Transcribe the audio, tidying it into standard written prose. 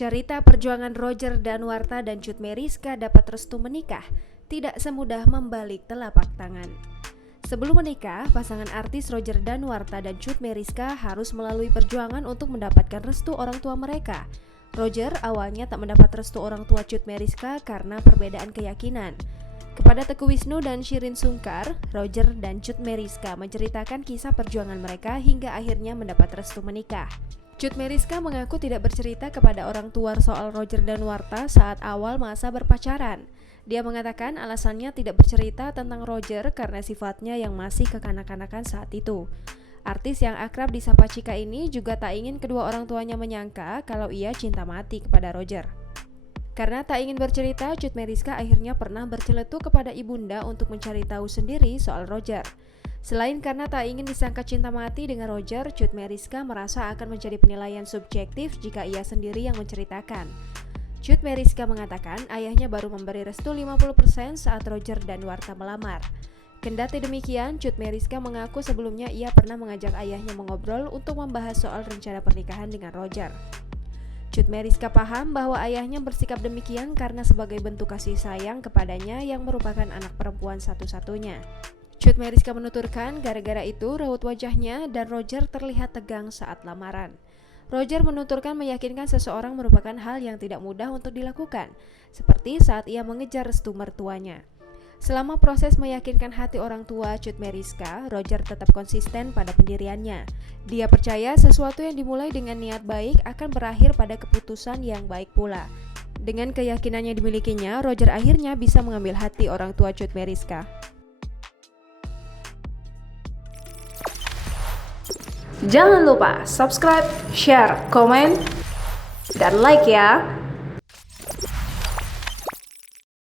Cerita perjuangan Roger Danuarta dan Cut Meyriska dapat restu menikah tidak semudah membalik telapak tangan. Sebelum menikah, pasangan artis Roger Danuarta dan Cut Meyriska harus melalui perjuangan untuk mendapatkan restu orang tua mereka. Roger awalnya tak mendapat restu orang tua Cut Meyriska karena perbedaan keyakinan. Kepada Teuku Wisnu dan Shireen Sungkar, Roger dan Cut Meyriska menceritakan kisah perjuangan mereka hingga akhirnya mendapat restu menikah. Cut Meyriska mengaku tidak bercerita kepada orang tua soal Roger Danuarta saat awal masa berpacaran. Dia mengatakan alasannya tidak bercerita tentang Roger karena sifatnya yang masih kekanak-kanakan saat itu. Artis yang akrab disapa Cika ini juga tak ingin kedua orang tuanya menyangka kalau ia cinta mati kepada Roger. Karena tak ingin bercerita, Cut Meyriska akhirnya pernah berceletuk kepada ibunda untuk mencari tahu sendiri soal Roger. Selain karena tak ingin disangka cinta mati dengan Roger, Cut Meyriska merasa akan menjadi penilaian subjektif jika ia sendiri yang menceritakan. Cut Meyriska mengatakan ayahnya baru memberi restu 50% saat Roger Danuarta melamar. Kendati demikian, Cut Meyriska mengaku sebelumnya ia pernah mengajak ayahnya mengobrol untuk membahas soal rencana pernikahan dengan Roger. Cut Meyriska paham bahwa ayahnya bersikap demikian karena sebagai bentuk kasih sayang kepadanya yang merupakan anak perempuan satu-satunya. Cut Meyriska menuturkan gara-gara itu raut wajahnya dan Roger terlihat tegang saat lamaran. Roger menuturkan meyakinkan seseorang merupakan hal yang tidak mudah untuk dilakukan, seperti saat ia mengejar restu mertuanya. Selama proses meyakinkan hati orang tua Cut Meyriska, Roger tetap konsisten pada pendiriannya. Dia percaya sesuatu yang dimulai dengan niat baik akan berakhir pada keputusan yang baik pula. Dengan keyakinan yang dimilikinya, Roger akhirnya bisa mengambil hati orang tua Cut Meyriska. Jangan lupa subscribe, share, komen, dan like ya.